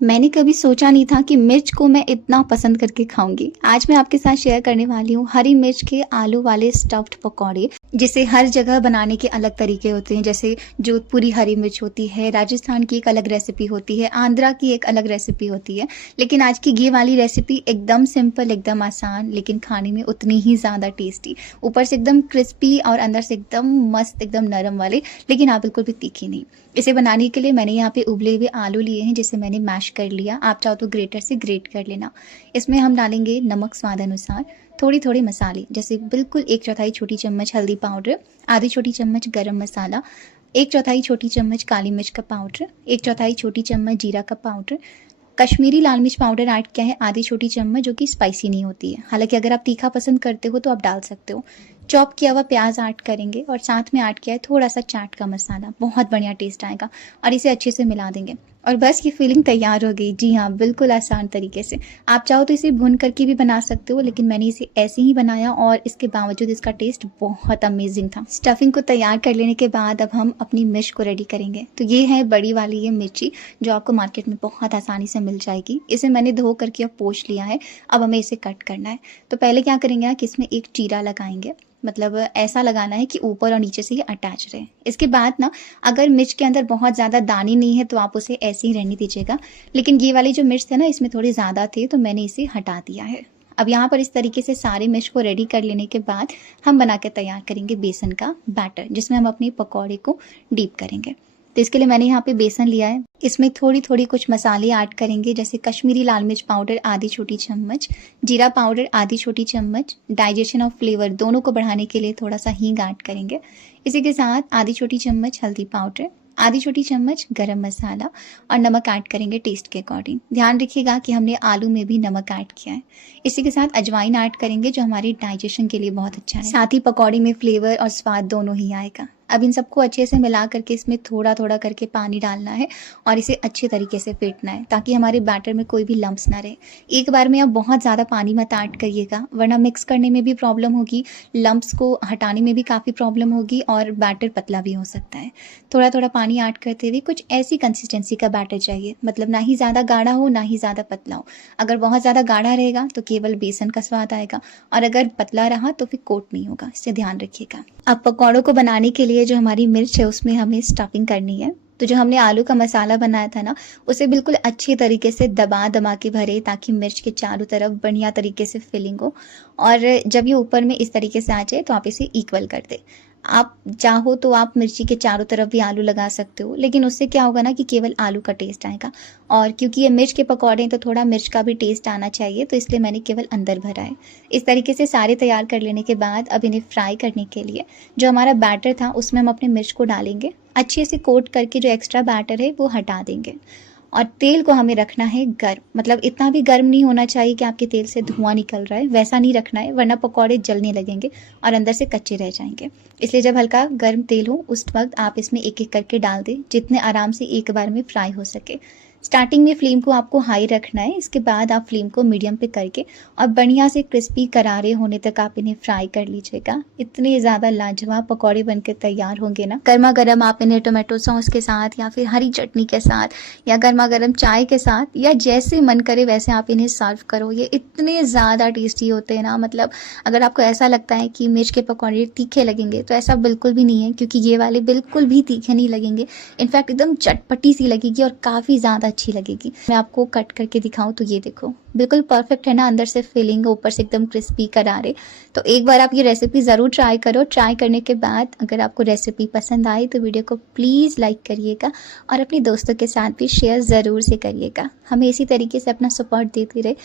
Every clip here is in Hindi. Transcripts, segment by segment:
मैंने कभी सोचा नहीं था कि मिर्च को मैं इतना पसंद करके खाऊंगी। आज मैं आपके साथ शेयर करने वाली हूँ हरी मिर्च के आलू वाले स्टफ्ड पकौड़े, जिसे हर जगह बनाने के अलग तरीके होते हैं। जैसे जोधपुरी हरी मिर्च होती है, राजस्थान की एक अलग रेसिपी होती है, आंध्रा की एक अलग रेसिपी होती है। लेकिन आज की ये वाली रेसिपी एकदम सिंपल, एकदम आसान, लेकिन खाने में उतनी ही ज़्यादा टेस्टी। ऊपर से एकदम क्रिस्पी और अंदर से एकदम मस्त, एकदम नरम वाले, लेकिन हाँ बिल्कुल भी तीखी नहीं। इसे बनाने के लिए मैंने यहाँ पे उबले हुए आलू लिए हैं, जिसे मैंने मैश कर लिया। आप चाहो तो ग्रेटर से ग्रेट कर लेना। इसमें हम डालेंगे नमक स्वाद अनुसार, थोड़ी थोड़ी मसाले, जैसे बिल्कुल 1/4 छोटी चम्मच हल्दी पाउडर, आधी छोटी चम्मच गरम मसाला, 1/4 छोटी चम्मच काली मिर्च का पाउडर, 1/4 छोटी चम्मच जीरा का पाउडर, कश्मीरी लाल मिर्च पाउडर ऐड किया है आधी छोटी चम्मच, जो कि स्पाइसी नहीं होती है। हालांकि अगर आप तीखा पसंद करते हो तो आप डाल सकते हो। चॉप किया हुआ प्याज ऐड करेंगे और साथ में ऐड किया है थोड़ा सा चाट का मसाला। बहुत बढ़िया टेस्ट आएगा और इसे अच्छे से मिला देंगे और बस ये फीलिंग तैयार हो गई। जी हाँ, बिल्कुल आसान तरीके से। आप चाहो तो इसे भून करके भी बना सकते हो, लेकिन मैंने इसे ऐसे ही बनाया और इसके बावजूद इसका टेस्ट बहुत अमेजिंग था। स्टफिंग को तैयार कर लेने के बाद अब हम अपनी मिर्च को रेडी करेंगे। तो ये है बड़ी वाली ये मिर्ची, जो आपको मार्केट में बहुत आसानी से मिल जाएगी। इसे मैंने धो करके अब पोंछ लिया है। अब हमें इसे कट करना है। तो पहले क्या करेंगे कि इसमें एक चीरा लगाएंगे, मतलब ऐसा लगाना है कि ऊपर और नीचे से ये अटैच रहे। इसके बाद ना, अगर मिर्च के अंदर बहुत ज़्यादा दाने नहीं है तो आप उसे ऐसे ही रहने दीजिएगा। लेकिन ये वाली जो मिर्च थे ना, इसमें थोड़े ज़्यादा थे, तो मैंने इसे हटा दिया है। अब यहाँ पर इस तरीके से सारे मिर्च को रेडी कर लेने के बाद हम बना के तैयार करेंगे बेसन का बैटर, जिसमें हम अपने पकौड़े को डीप करेंगे। तो इसके लिए मैंने यहाँ पे बेसन लिया है। इसमें थोड़ी थोड़ी कुछ मसाले ऐड करेंगे, जैसे कश्मीरी लाल मिर्च पाउडर आधी छोटी चम्मच, जीरा पाउडर आधी छोटी चम्मच, डाइजेशन ऑफ फ्लेवर दोनों को बढ़ाने के लिए थोड़ा सा हींग ऐड करेंगे। इसी के साथ आधी छोटी चम्मच हल्दी पाउडर, आधी छोटी चम्मच गरम मसाला और नमक ऐड करेंगे टेस्ट के अकॉर्डिंग। ध्यान रखिएगा कि हमने आलू में भी नमक ऐड किया है। इसी के साथ अजवाइन ऐड करेंगे, जो हमारे डाइजेशन के लिए बहुत अच्छा है। साथ ही पकौड़े में फ्लेवर और स्वाद दोनों ही आएगा। अब इन सबको अच्छे से मिला करके इसमें थोड़ा थोड़ा करके पानी डालना है और इसे अच्छे तरीके से फेंटना है, ताकि हमारे बैटर में कोई भी लम्प्स ना रहे। एक बार में आप बहुत ज़्यादा पानी मत ऐड करिएगा, वरना मिक्स करने में भी प्रॉब्लम होगी, लम्प्स को हटाने में भी काफ़ी प्रॉब्लम होगी और बैटर पतला भी हो सकता है। थोड़ा थोड़ा पानी ऐड करते हुए कुछ ऐसी कंसिस्टेंसी का बैटर चाहिए, मतलब ना ही ज़्यादा गाढ़ा हो ना ही ज़्यादा पतला हो। अगर बहुत ज़्यादा गाढ़ा रहेगा तो केवल बेसन का स्वाद आएगा, और अगर पतला रहा तो फिर कोट नहीं होगा। इससे ध्यान रखिएगा। अब पकौड़ों को बनाने के लिए जो हमारी मिर्च है उसमें हमें स्टफिंग करनी है। तो जो हमने आलू का मसाला बनाया था ना, उसे बिल्कुल अच्छे तरीके से दबा दबा के भरे, ताकि मिर्च के चारों तरफ बढ़िया तरीके से फिलिंग हो। और जब ये ऊपर में इस तरीके से आ जाए तो आप इसे इक्वल कर दे। आप चाहो तो आप मिर्ची के चारों तरफ भी आलू लगा सकते हो, लेकिन उससे क्या होगा ना कि केवल आलू का टेस्ट आएगा। और क्योंकि ये मिर्च के पकौड़े हैं तो थोड़ा मिर्च का भी टेस्ट आना चाहिए, तो इसलिए मैंने केवल अंदर भरा है। इस तरीके से सारे तैयार कर लेने के बाद अब इन्हें फ्राई करने के लिए जो हमारा बैटर था उसमें हम अपने मिर्च को डालेंगे। अच्छे से कोट करके जो एक्स्ट्रा बैटर है वो हटा देंगे। और तेल को हमें रखना है गर्म, मतलब इतना भी गर्म नहीं होना चाहिए कि आपके तेल से धुआं निकल रहा है, वैसा नहीं रखना है, वरना पकौड़े जलने लगेंगे और अंदर से कच्चे रह जाएंगे। इसलिए जब हल्का गर्म तेल हो उस वक्त आप इसमें एक एक करके डाल दें, जितने आराम से एक बार में फ्राई हो सके। स्टार्टिंग में फ्लेम को आपको हाई रखना है, इसके बाद आप फ्लेम को मीडियम पे करके और बढ़िया से क्रिस्पी करारे होने तक आप इन्हें फ्राई कर लीजिएगा। इतने ज़्यादा लाजवाब पकौड़े बनकर तैयार होंगे ना। गर्मा गर्म आप इन्हें टोमेटो सॉस के साथ या फिर हरी चटनी के साथ या गर्मा गर्म चाय के साथ, या जैसे मन करे वैसे आप इन्हें सर्व करो। ये इतने ज़्यादा टेस्टी होते हैं ना, मतलब अगर आपको ऐसा लगता है कि मिर्च के पकौड़े तीखे लगेंगे तो ऐसा बिल्कुल भी नहीं है, क्योंकि ये वाले बिल्कुल भी तीखे नहीं लगेंगे। इनफैक्ट एकदम चटपटी सी लगेगी और काफ़ी ज़्यादा अच्छी लगेगी। मैं आपको कट करके दिखाऊं तो ये देखो, बिल्कुल परफेक्ट है ना, अंदर से फिलिंग, ऊपर से एकदम क्रिस्पी करारे। तो एक बार आप ये रेसिपी ज़रूर ट्राई करो। ट्राई करने के बाद अगर आपको रेसिपी पसंद आई तो वीडियो को प्लीज़ लाइक करिएगा और अपने दोस्तों के साथ भी शेयर ज़रूर से करिएगा। हमें इसी तरीके से अपना सपोर्ट देते रहे।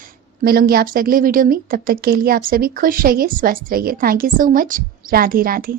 मिलूंगी आपसे अगले वीडियो में, तब तक के लिए आप सभी खुश रहिए, स्वस्थ रहिए। Thank you so much. Radhe Radhe.